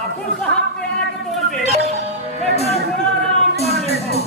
ठाकुर साहब पे आके तोरा बेटा थोड़ा आराम कर देखो।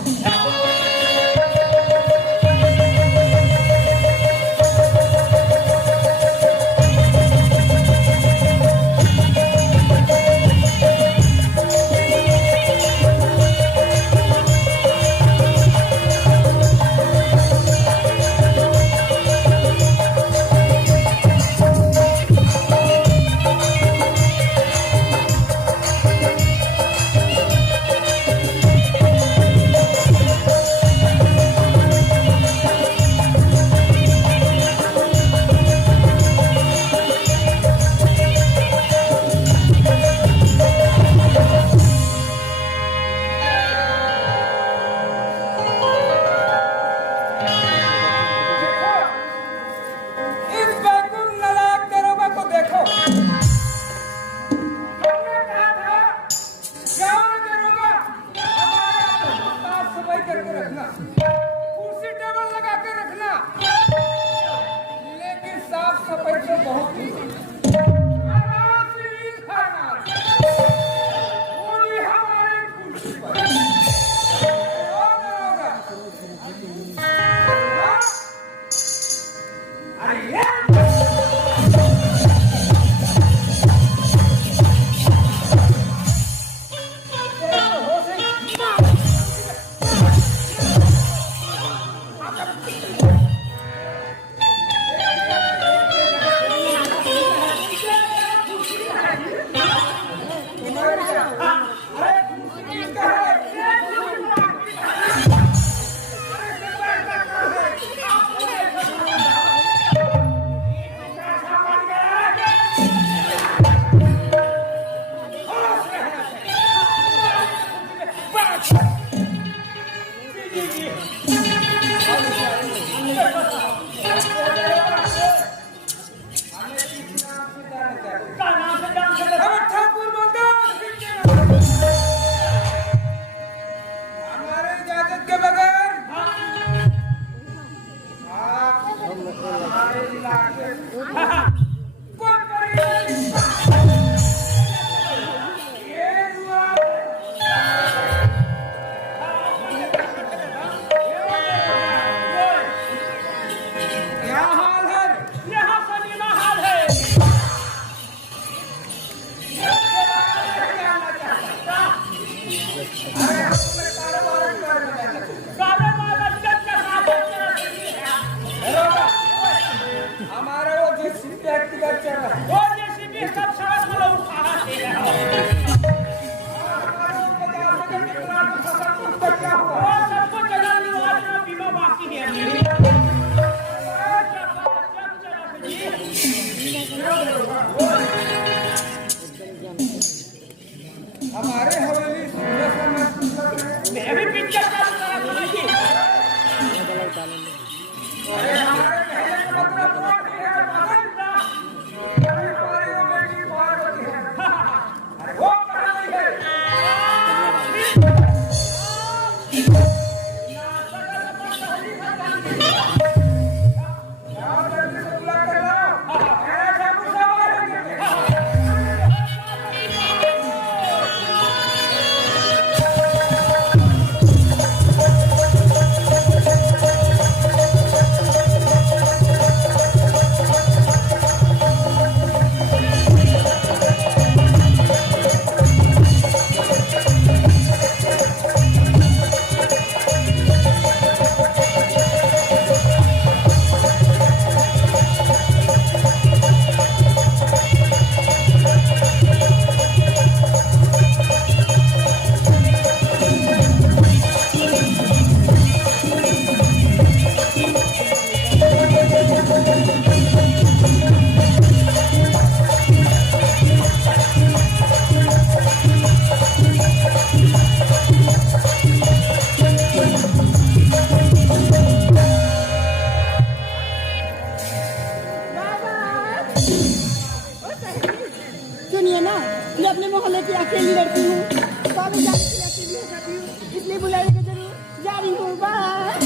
हमारे हवेली मैं भी पिक्चर सुनिए ना, मैं अपने मोहल्ले की अकेली लड़की हूँ, कॉलेज जाने के लिए अकेली हो जाती हूँ, इसलिए बुलाइएगा जरूर। जा रही हूँ, बाय।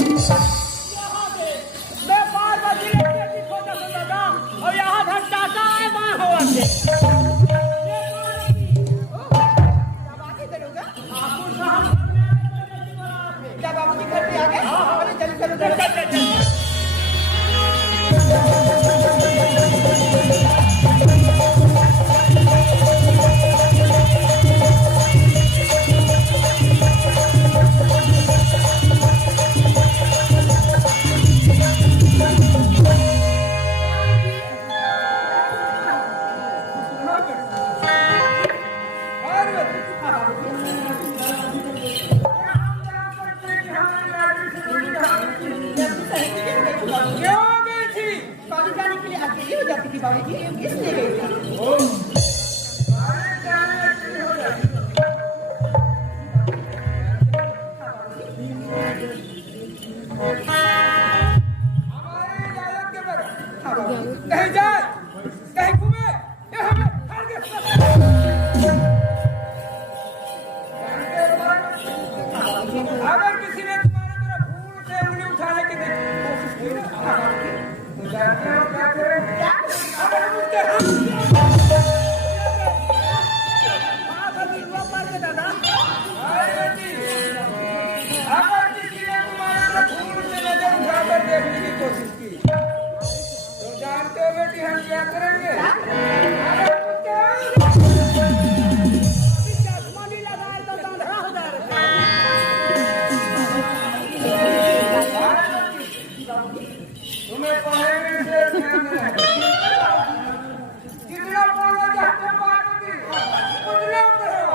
मैं बार बार खोजा सुना और यहाँ धक्का है माँ हवा से। चल चल चल चल क्यों गई थी? कॉलेज जाने के लिए अकेली हो जाती थी बाबूजी, इसलिए गई थी। हमारे जाने के लिए हो जाती थी। हमारे इजाजत के बगैर कहीं जाए, कहीं घूमे, ये हमें हर जानते हो अगर किसी ने तुम्हारे तरफ भूल से उंगली उठाने की कोशिश की ना, तो जानते हो क्या करें? अगर हम उसके हाथ अरे बेटी, अगर किसी ने तुम्हारे तरफ भूल से नजर उठाकर देखने की कोशिश की, तो जानते हो बेटी हम क्या करेंगे? अगर उसके चश्मा नहीं लगाए तो अंधेरा हो जाएगा। तुम्हें पढ़ने में से ध्यान रहे। कितना पढ़ना चाहते हो पार्वती? उतना पढ़ो।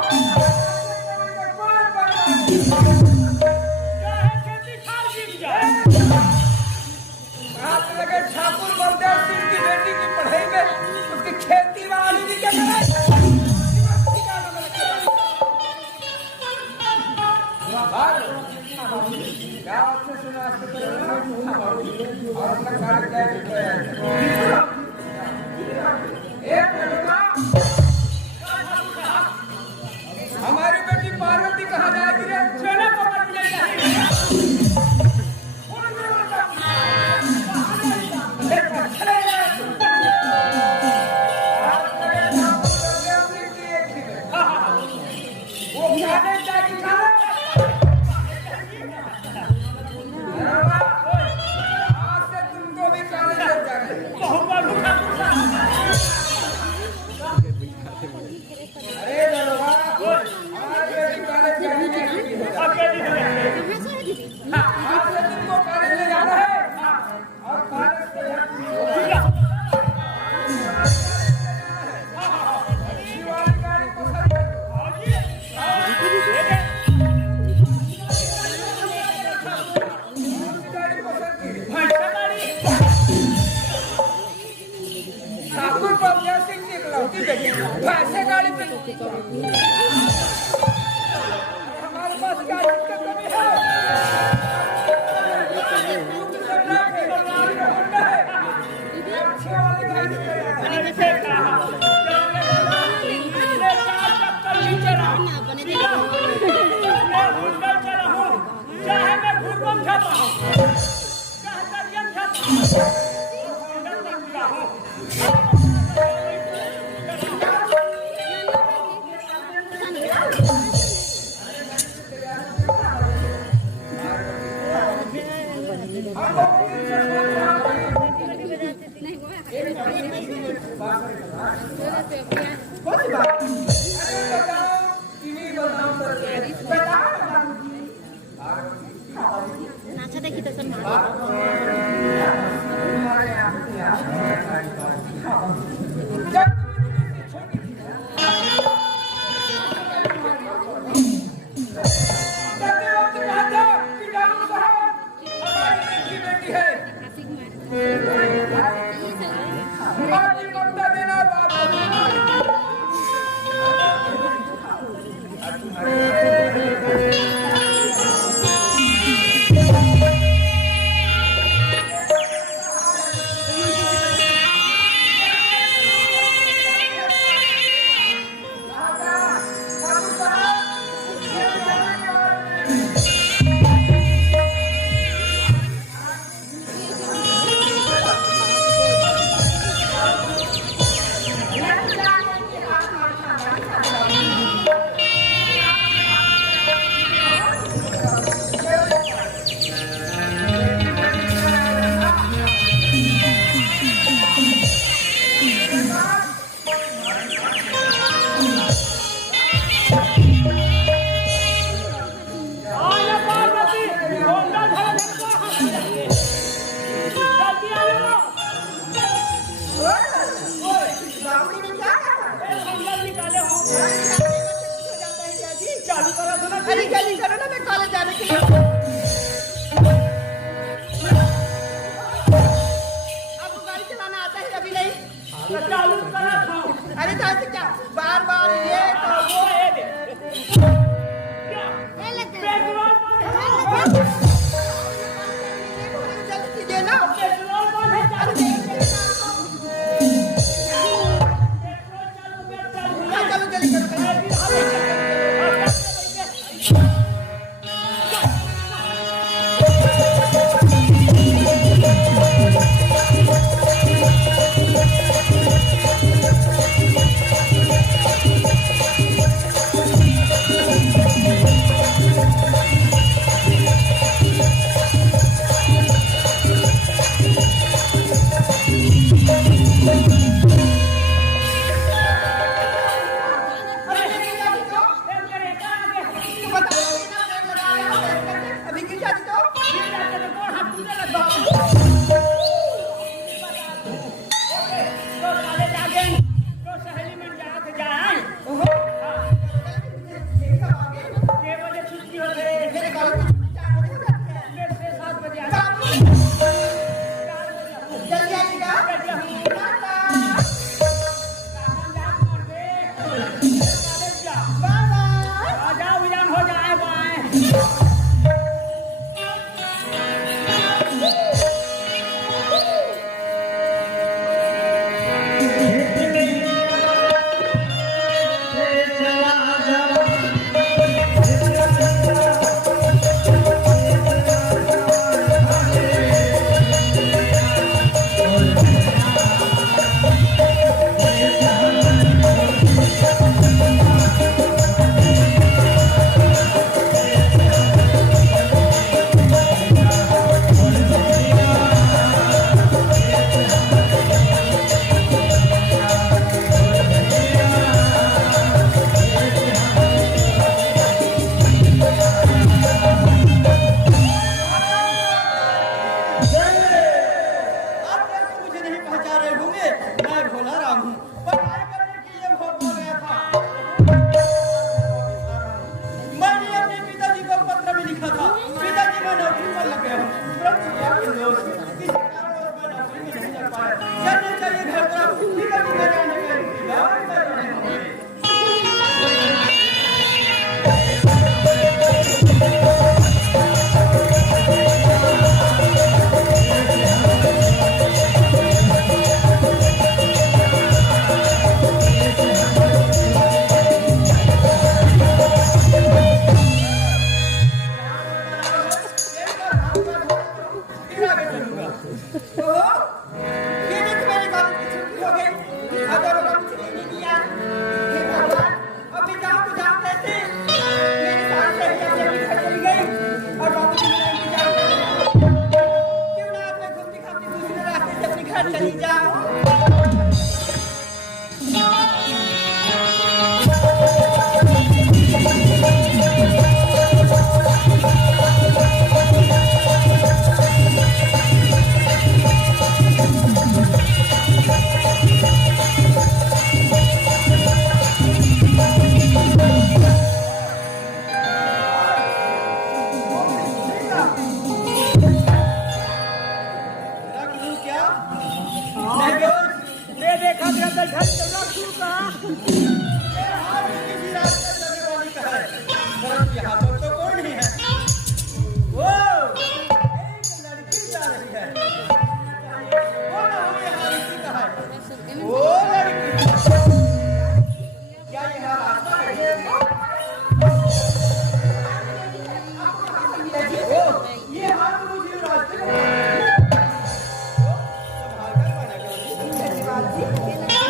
कोई बात नहीं। चाहे खेती खाल गिर जाए आप लगे ठाकुर बलदेव सिंह की बेटी की पढ़ाई में उसकी खेती वाली जी क्या करें? क्या आपसे सुना आपसे और अपना कार्य क्या एक हमारी बेटी पार्वती कहाँ जाएगी रे? चले पकड़ ले जाए वो खाने जाएगी खाने आज से तुमको भी कॉलेज ले जाएंगे। बहुत बड़ू ठाकुर साहब अरे दरोगा, हमारे बेटी कॉलेज जाने की है। अकेली है आज से तुमको कॉलेज ले जाना है और कॉलेज से अच्छी वाली गाड़ी पकड़ के गाड़ी पसंद की ठाकुर बलदेव सिंह की इकलौती बेटी वैसे गाड़ी पे हमारे पास गाड़ी की कमी है। अच्छी वाली गाड़ी से चाहे मैं घूरबम छापा हूँ चाहे दरियम छापा हूँ नाचा देखी तो सर चालू करा खाओ। अरे तो ऐसे क्या बार बार ये तो वो ये दे। क्या? पेट्रोल बंद है। जल्दी कीजिए ना पेट्रोल बंद है, चालू कीजिए। पेट्रोल चालू कर, चालू कर। चलो जल्दी करो अरे फिर हाल है। अभी की शादी तो जल्दी आइएगा चली जाओ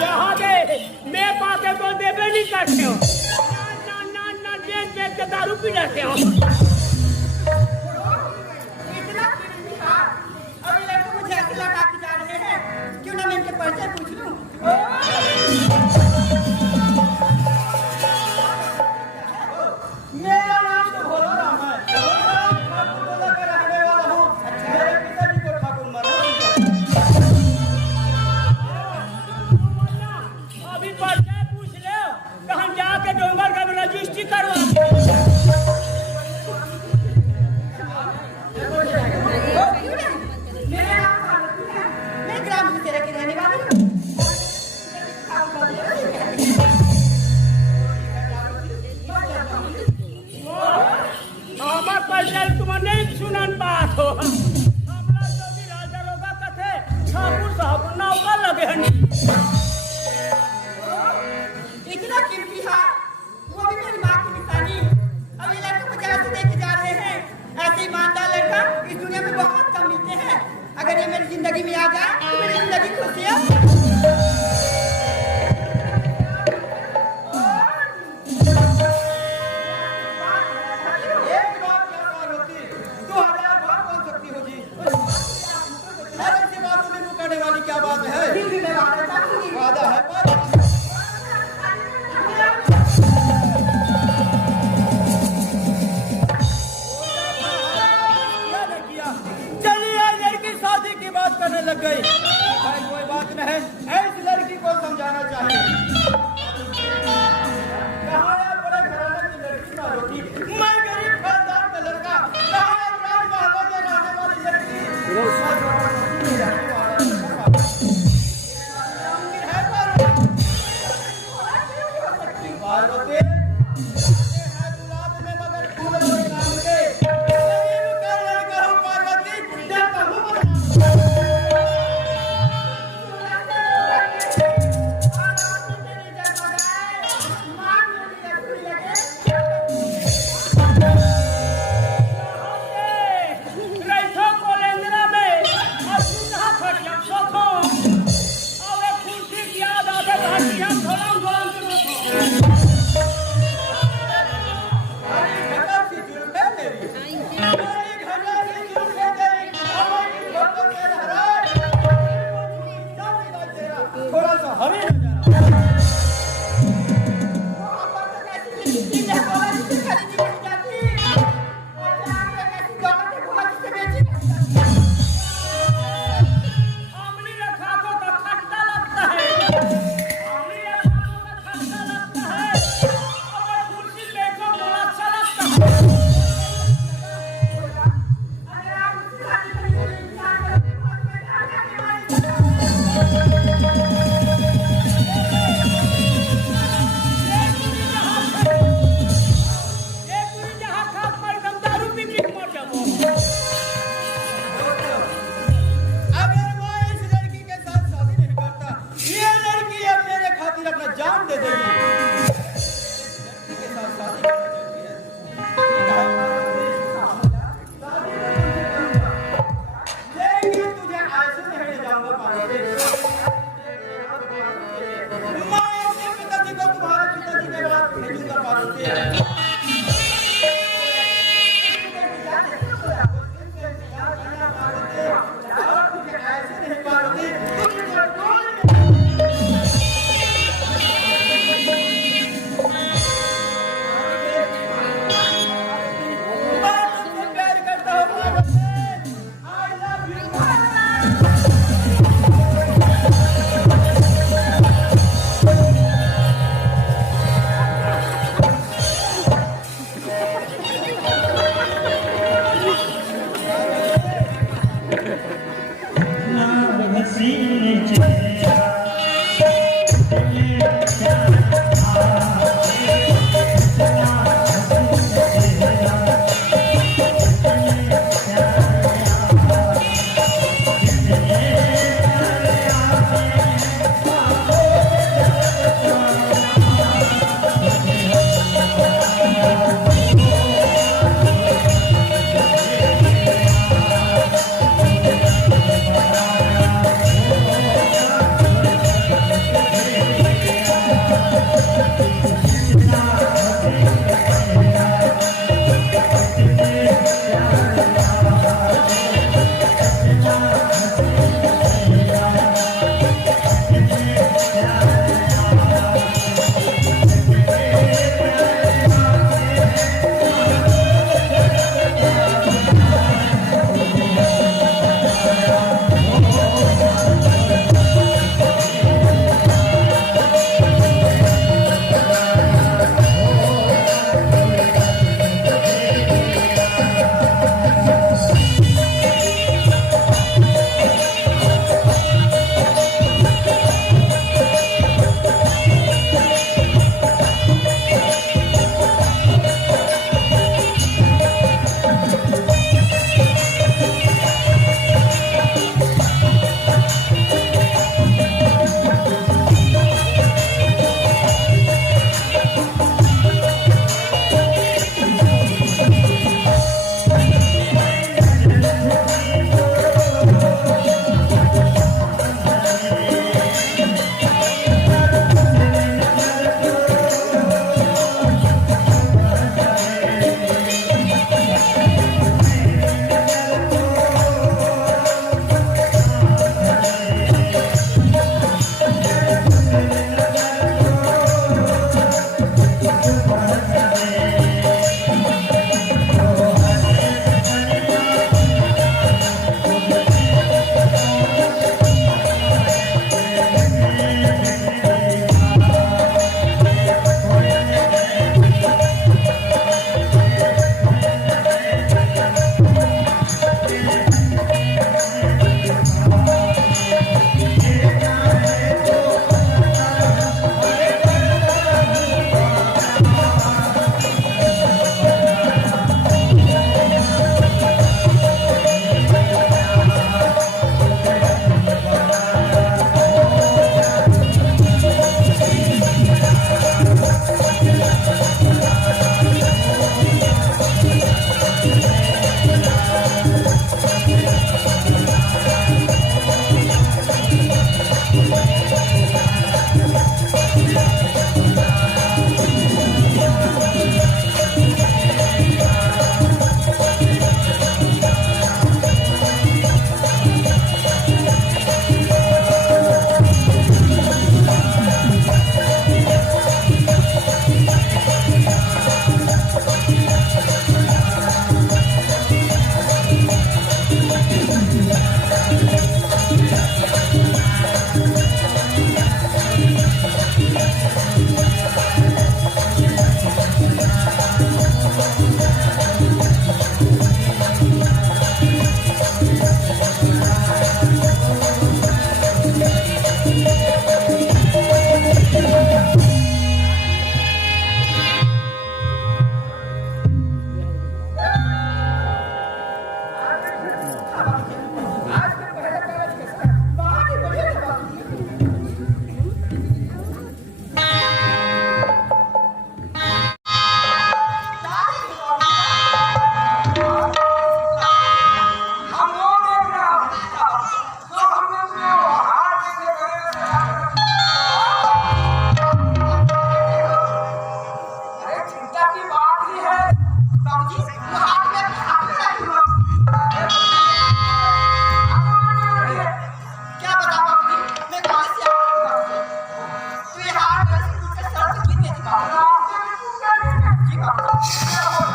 यहाँ दे मैं पाते तो देवे नहीं करते हो ना ना ना ना बेच बेच के दारू पी लेते हो इतना अब ये लड़के मुझे अकेला काट जा रहे हैं क्यों ना मैं इनके परिचय पूछ लूं मेरा नाम तो भोला राम है ठाकुर का रहने वाला हूँ मेरे पिताजी को ठाकुर माना अभी परिचय पूछ ले तो हम जाके डोंगरगढ़ में रजिस्ट्री करवा मेरा नाम भारती है मैं ग्राम में तेरे की रहने वाली हूँ कीमती है, वो भी मेरी माँ की निशानी। अब ये लड़के मुझे ऐसे देखे जा रहे हैं, ऐसे ईमानदार लड़का इस दुनिया में बहुत कम मिलते हैं। अगर ये मेरी जिंदगी में आ जाए तो मेरी जिंदगी खुशी है। क्या बात है? वादा है पर चलिए लड़की शादी की बात करने लग गई। कोई बात नहीं, इस लड़की को समझाना चाहिए। कहाँ है बड़े घराने की लड़की ना रोटी, मैं गरीब खानदान का लड़का। कहाँ है राजमहल में रहने वाली लड़की। बार वैसे पूछकर शर्त जीत गई थी बाबू जी। जी बाबू।